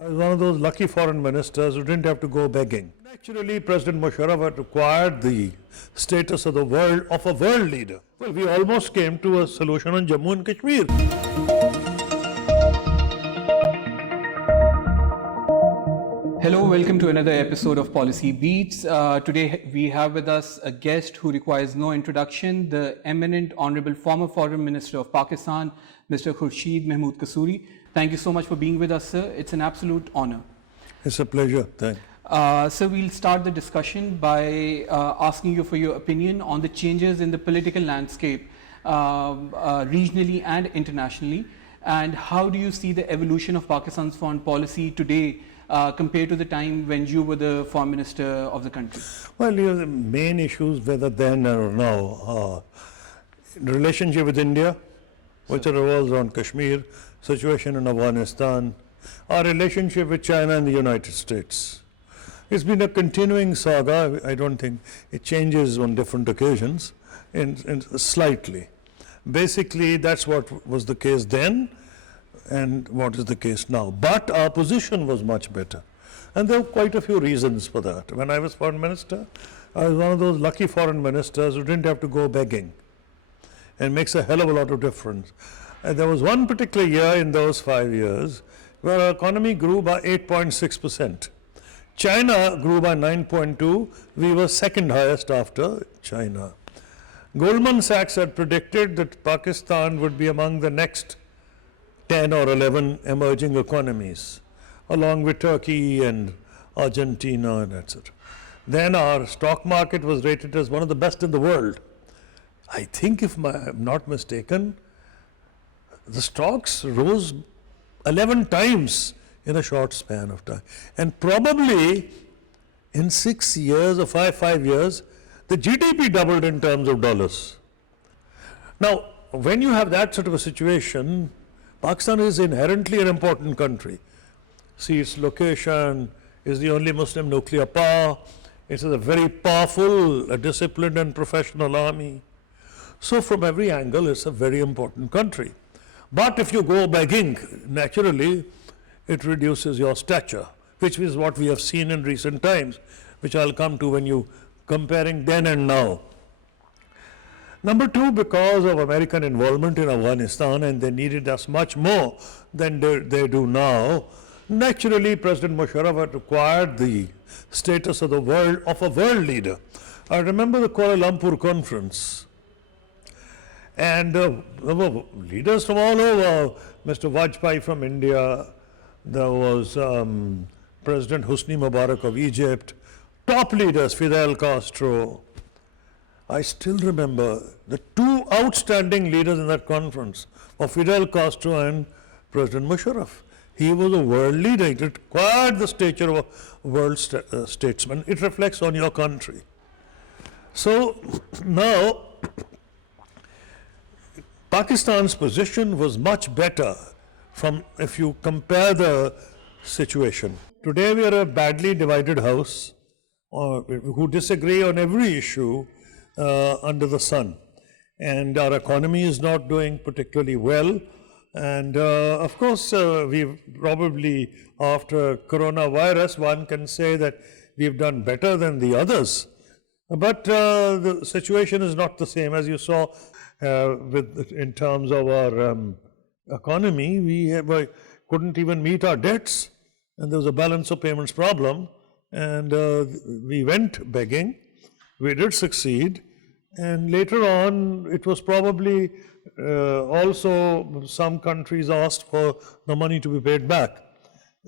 I was one of those lucky foreign ministers who didn't have to go begging. Naturally, President Musharraf had acquired the status of a world leader. Well, we almost came to a solution on Jammu and Kashmir. Hello, welcome to another episode of Policy Beats. Today we have with us a guest who requires no introduction, the eminent honorable former Foreign Minister of Pakistan, Mr. Khurshid Mahmud Kasuri. Thank you so much for being with us, sir. It's an absolute honor. It's a pleasure. Thank you. So we'll start the discussion by asking you for your opinion on the changes in the political landscape regionally and internationally, and how do you see the evolution of Pakistan's foreign policy today compared to the time when you were the foreign minister of the country? Well, the main issues, whether then or now, are the relationship with India, which revolves around Kashmir, situation in Afghanistan, our relationship with China and the United States. It's been a continuing saga. I don't think it changes on different occasions, slightly. Basically, that's what was the case then and what is the case now. But our position was much better. And there are quite a few reasons for that. When I was foreign minister, I was one of those lucky foreign ministers who didn't have to go begging. And makes a hell of a lot of difference. And there was one particular year in those 5 years where our economy grew by 8.6%. China grew by 9.2%. We were second highest after China. Goldman Sachs had predicted that Pakistan would be among the next 10 or 11 emerging economies, along with Turkey and Argentina and etc. Then our stock market was rated as one of the best in the world. I think, if I'm not mistaken, the stocks rose 11 times in a short span of time. And probably in 6 years or five years, the GDP doubled in terms of dollars. Now, when you have that sort of a situation, Pakistan is inherently an important country. See its location, is the only Muslim nuclear power, it is a very powerful, disciplined and professional army. So from every angle, it's a very important country. But if you go begging, naturally, it reduces your stature, which is what we have seen in recent times, which I'll come to when you comparing then and now. Number two, because of American involvement in Afghanistan, and they needed us much more than they do now, naturally, President Musharraf had acquired the status of a world leader. I remember the Kuala Lumpur conference. And there were leaders from all over, Mr. Vajpayee from India, there was President Hosni Mubarak of Egypt, top leaders, Fidel Castro. I still remember the two outstanding leaders in that conference were Fidel Castro and President Musharraf. He was a world leader. It acquired the stature of a world statesman. It reflects on your country. So now, Pakistan's position was much better from if you compare the situation. Today we are a badly divided house who disagree on every issue under the sun. And our economy is not doing particularly well. And of course, we've probably, after coronavirus, one can say that we've done better than the others. But the situation is not the same. As you saw, in terms of our economy, we couldn't even meet our debts, and there was a balance of payments problem, and we went begging. We did succeed, and later on, it was probably also some countries asked for the money to be paid back.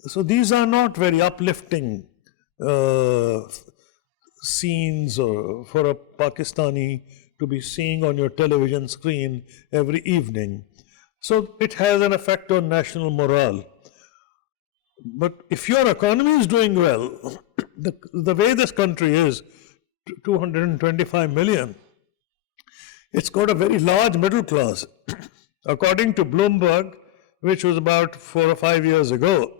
So these are not very uplifting scenes for a Pakistani to be seeing on your television screen every evening. So it has an effect on national morale. But if your economy is doing well, the way this country is, 225 million, it's got a very large middle class. According to Bloomberg, which was about 4 or 5 years ago,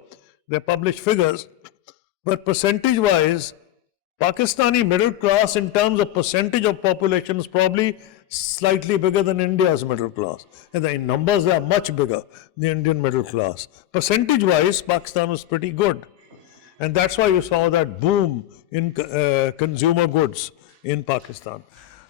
they published figures, but percentage-wise, Pakistani middle class in terms of percentage of population is probably slightly bigger than India's middle class. And in numbers, they are much bigger, the Indian middle class. Percentage-wise, Pakistan was pretty good. And that's why you saw that boom in consumer goods in Pakistan.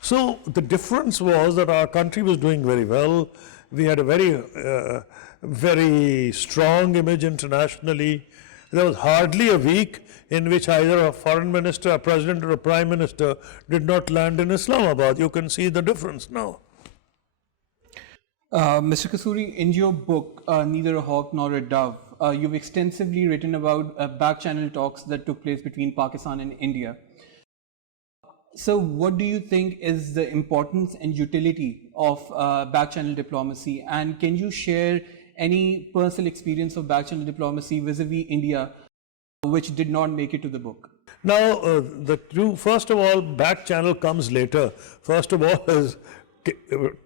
So the difference was that our country was doing very well. We had a very strong image internationally. There was hardly a week in which either a foreign minister, a president, or a prime minister did not land in Islamabad. You can see the difference now. Mr. Kasuri, in your book, Neither a Hawk Nor a Dove, you've extensively written about back-channel talks that took place between Pakistan and India. So what do you think is the importance and utility of back-channel diplomacy? And can you share any personal experience of back-channel diplomacy vis-a-vis India, which did not make it to the book? Now, first of all, back-channel comes later. First of all is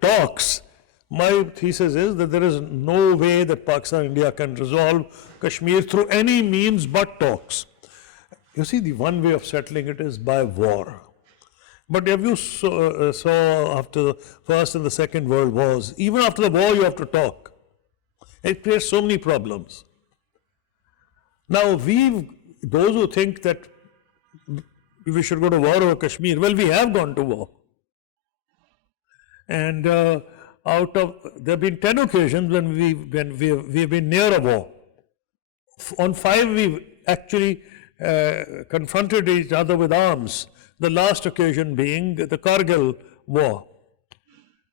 talks. My thesis is that there is no way that Pakistan and India can resolve Kashmir through any means but talks. You see, the one way of settling it is by war. But if you saw after the First and the Second World Wars, even after the war you have to talk. It creates so many problems. Now, those who think that we should go to war over Kashmir, well, we have gone to war. And there have been 10 occasions when we've been near a war. On 5, we've actually confronted each other with arms. The last occasion being the Kargil war.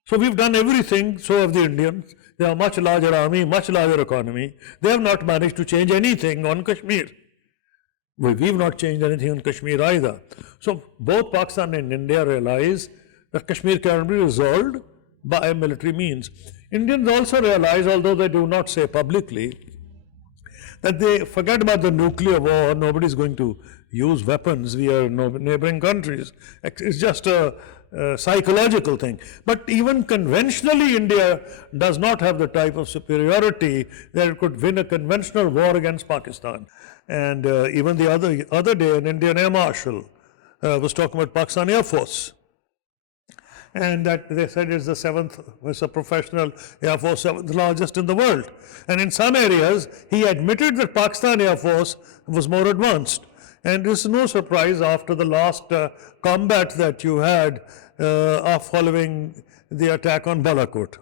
So we've done everything, so have the Indians. They have a much larger army, much larger economy. They have not managed to change anything on Kashmir. We've not changed anything on Kashmir either. So both Pakistan and India realize that Kashmir cannot be resolved by military means. Indians also realize, although they do not say publicly, that they forget about the nuclear war. Nobody's going to use weapons. We are neighboring countries. It's just a psychological thing. But even conventionally, India does not have the type of superiority that it could win a conventional war against Pakistan. And even the other day, an Indian Air Marshal was talking about Pakistan Air Force. And that they said it's a professional Air Force, 7th largest in the world. And in some areas, he admitted that Pakistan Air Force was more advanced. And it's no surprise after the last combat that you had following the attack on Balakot.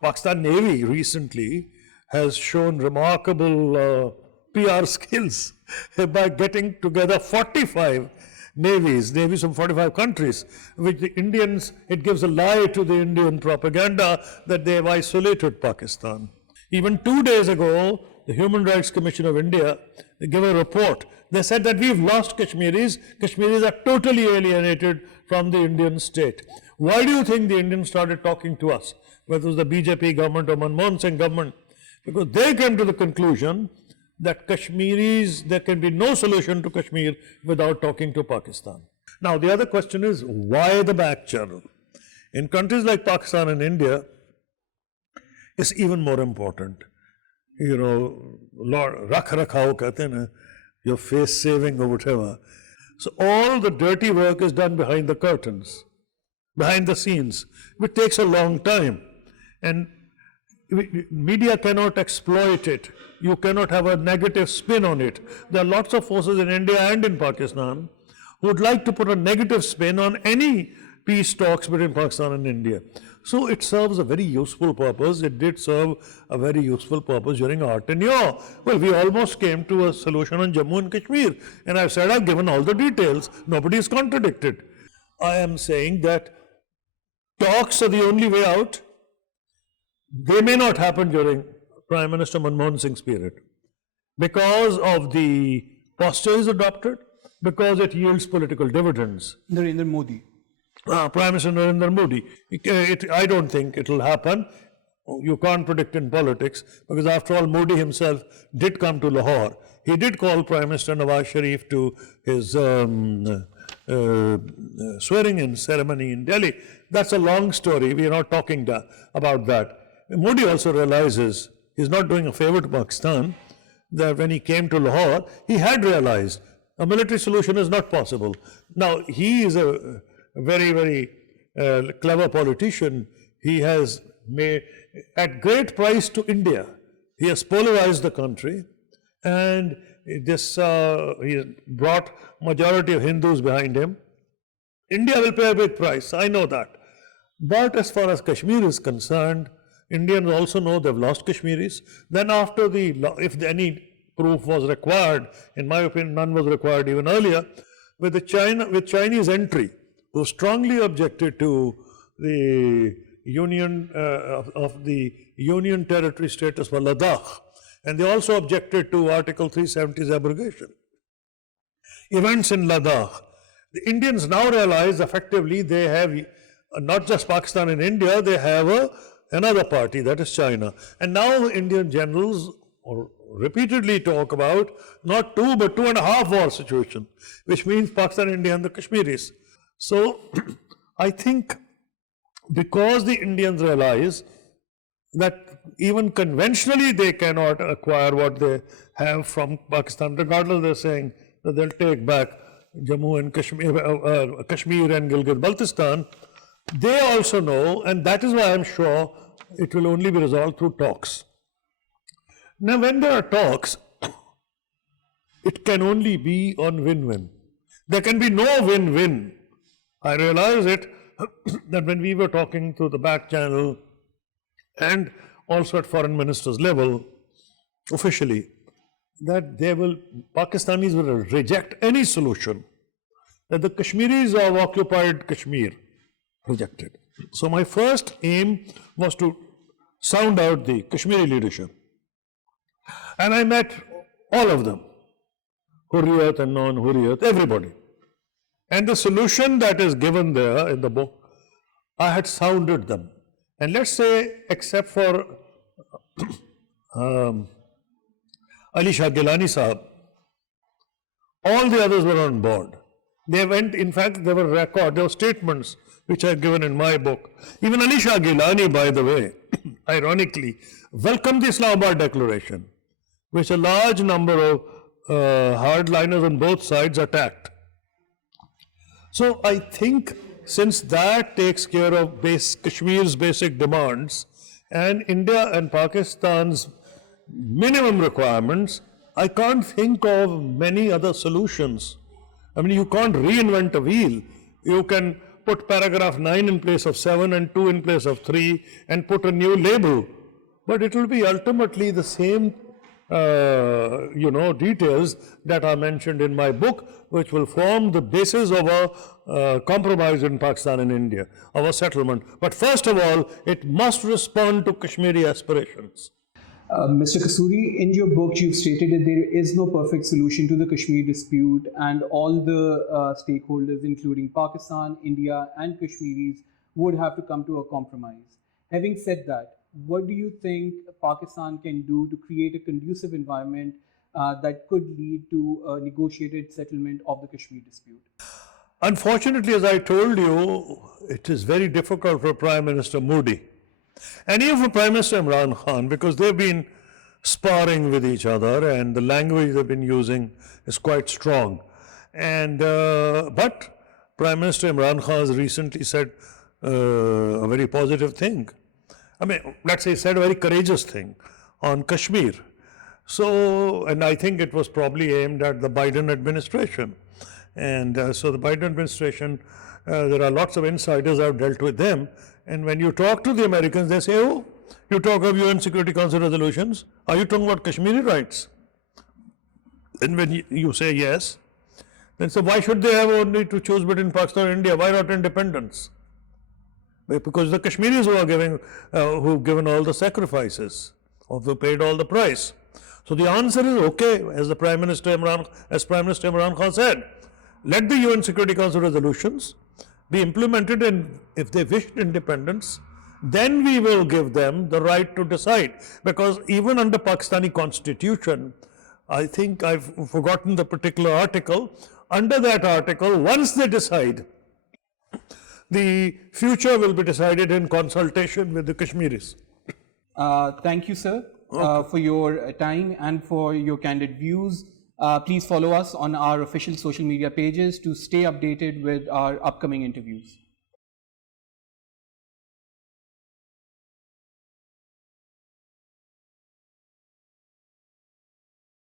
Pakistan Navy recently has shown remarkable PR skills by getting together 45 navies from 45 countries, which the Indians, it gives a lie to the Indian propaganda that they have isolated Pakistan. Even 2 days ago, the Human Rights Commission of India, they gave a report. They said that we've lost Kashmiris. Kashmiris are totally alienated from the Indian state. Why do you think the Indians started talking to us, whether it was the BJP government or Manmohan Singh government? Because they came to the conclusion that Kashmiris, there can be no solution to Kashmir without talking to Pakistan. Now, the other question is, why the back channel? In countries like Pakistan and India, it's even more important. You know, rakh rakhao kehte hain na, your face saving or whatever. So all the dirty work is done behind the curtains, behind the scenes, which takes a long time. And media cannot exploit it. You cannot have a negative spin on it. There are lots of forces in India and in Pakistan who would like to put a negative spin on any peace talks between Pakistan and India. So it serves a very useful purpose. It did serve a very useful purpose during our tenure. Well, we almost came to a solution on Jammu and Kashmir. And I've said I've given all the details. Nobody is contradicted. I am saying that talks are the only way out. They may not happen during Prime Minister Manmohan Singh's period because of the posture is adopted, because it yields political dividends. Narendra Modi. Prime Minister Narendra Modi. I don't think it will happen. You can't predict in politics because after all, Modi himself did come to Lahore. He did call Prime Minister Nawaz Sharif to his swearing-in ceremony in Delhi. That's a long story. We are not talking about that. Modi also realizes he's not doing a favor to Pakistan, that when he came to Lahore, he had realized a military solution is not possible. Now, he is a very, very clever politician, he has made, at great price to India, he has polarized the country, and he brought majority of Hindus behind him. India will pay a big price, I know that. But as far as Kashmir is concerned, Indians also know they've lost Kashmiris. Then after if any proof was required, in my opinion, none was required even earlier, with Chinese entry, who strongly objected to the union of the union territory status for Ladakh, and they also objected to Article 370's abrogation. Events in Ladakh. The Indians now realize effectively they have not just Pakistan and India, they have another party, that is China. And now Indian generals repeatedly talk about not 2 but 2.5 war situation, which means Pakistan, India and the Kashmiris. So I think because the Indians realize that even conventionally they cannot acquire what they have from Pakistan, regardless they're saying that they'll take back Jammu and Kashmir and Gilgit-Baltistan, they also know, and that is why I'm sure it will only be resolved through talks. Now, when there are talks, it can only be on win-win. There can be no win-win. I realize it that when we were talking through the back channel and also at foreign ministers level, officially, that Pakistanis will reject any solution that the Kashmiris have occupied Kashmir, rejected. So my first aim was to sound out the Kashmiri leadership. And I met all of them, Hurriyat and non-Hurriyat, everybody. And the solution that is given there in the book, I had sounded them. And let's say, except for Ali Shah Gilani Sahab, all the others were on board. They went, in fact, there were statements which I have given in my book. Even Ali Shah Gilani, by the way, ironically, welcomed the Islamabad Declaration, which a large number of hardliners on both sides attacked. So I think since that takes care of Kashmir's basic demands and India and Pakistan's minimum requirements, I can't think of many other solutions. I mean, you can't reinvent a wheel. You can put paragraph 9 in place of 7 and 2 in place of 3 and put a new label. But it will be ultimately the same details that are mentioned in my book, which will form the basis of a compromise in Pakistan and India, of a settlement. But first of all, it must respond to Kashmiri aspirations. Mr. Kasuri, in your book, you've stated that there is no perfect solution to the Kashmir dispute, and all the stakeholders, including Pakistan, India, and Kashmiris, would have to come to a compromise. Having said that, what do you think Pakistan can do to create a conducive environment that could lead to a negotiated settlement of the Kashmir dispute? Unfortunately, as I told you, it is very difficult for Prime Minister Modi and even for Prime Minister Imran Khan, because they've been sparring with each other and the language they've been using is quite strong. And but Prime Minister Imran Khan has recently said a very positive thing. I mean, let's say, said a very courageous thing on Kashmir. So, and I think it was probably aimed at the Biden administration. And so the Biden administration, there are lots of insiders I've dealt with them. And when you talk to the Americans, they say, oh, you talk of UN Security Council resolutions. Are you talking about Kashmiri rights? And when you say yes, then so why should they have only to choose between Pakistan and India? Why not independence? Because the Kashmiris who are who've given all the sacrifices, or who paid all the price. So the answer is okay, as Prime Minister Imran Khan said, let the UN Security Council resolutions be implemented, and if they wish independence, then we will give them the right to decide. Because even under Pakistani constitution, I think I've forgotten the particular article, under that article, once they decide, the future will be decided in consultation with the Kashmiris. Thank you, sir, for your time and for your candid views. Please follow us on our official social media pages to stay updated with our upcoming interviews.